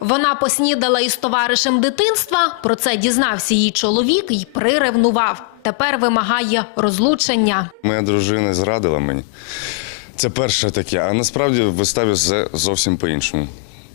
Вона поснідала із товаришем дитинства. Про це дізнався її чоловік і приревнував. Тепер вимагає розлучення. Моя дружина зрадила мені. Це перше таке, а насправді в виставі все зовсім по-іншому.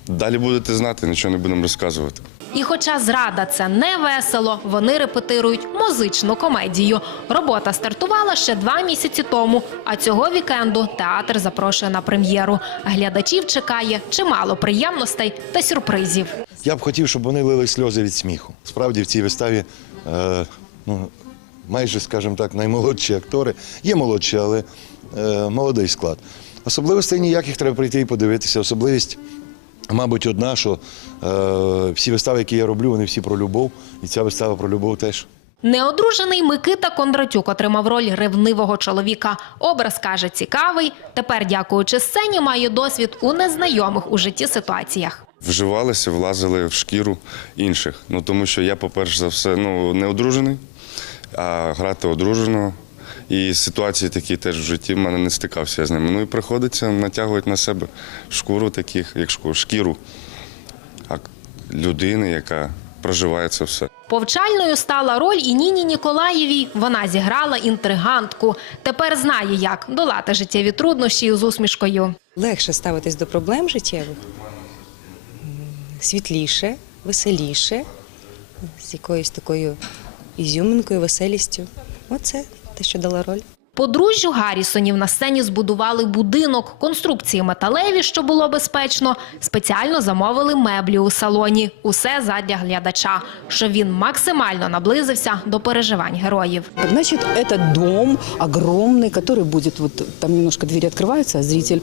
Далі будете знати, нічого не будемо розказувати. І хоча зрада це не весело, вони репетирують музичну комедію. Робота стартувала ще два місяці тому. А цього вікенду театр запрошує на прем'єру. Глядачів чекає чимало приємностей та сюрпризів. Я б хотів, щоб вони лили сльози від сміху. Справді в цій виставі е, ну, майже, скажімо так, наймолодші актори. Є молодші, але е, молодий склад. Особливостей ніяких треба прийти і подивитися. Особливість, мабуть, одна, що е, всі вистави, які я роблю, вони всі про любов. І ця вистава про любов теж. Неодружений Микита Кондратюк отримав роль ревнивого чоловіка. Образ каже цікавий. Тепер, дякуючи сцені, має досвід у незнайомих у житті ситуаціях. Вживалися, влазили в шкіру інших. Ну тому що я, по-перше за все, ну не одружений, а грати одруженого. І ситуації такі теж в житті в мене не стикався з ними. Ну і приходиться натягувати на себе шкуру таких, як шкуру, шкіру а людини, яка проживає це все. Повчальною стала роль і Ніні Ніколаєвій. Вона зіграла інтригантку. Тепер знає, як долати життєві труднощі з усмішкою. легше ставитись до проблем життєвих, світліше, веселіше, з якоюсь такою ізюминкою, веселістю. Оце те, що дала роль. Подружжю Гаррісонів на сцені збудували будинок, конструкції металеві, що було безпечно. Спеціально замовили меблі у салоні. Усе задля глядача, щоб він максимально наблизився до переживань героїв. Значит, это дом огромный, который будет, вот там немножко двери открываются, а зритель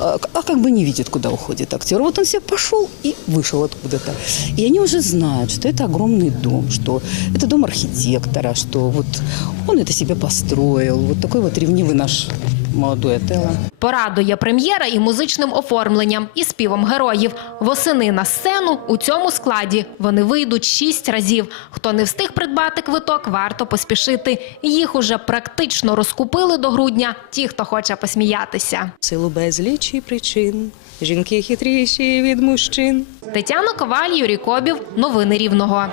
а а как бы не видит, куда уходит актер. Вот он себе пошел и вышел откуда-то. И они уже знают, что это огромный дом, что это дом архитектора, что вот он это себе построил. Вот такой вот ревнивый наш молодой Отелло. Порадує прем'єра і музичним оформленням, і співом героїв. Восени на сцену у цьому складі вони вийдуть шість разів. Хто не встиг придбати квиток, варто поспішити. Їх уже практично розкупили до грудня. Ті, хто хоче посміятися. Силу безлічі причин. Жінки хитріші від мужчин. Тетяна Коваль, Юрій Кобів. Новини Рівного.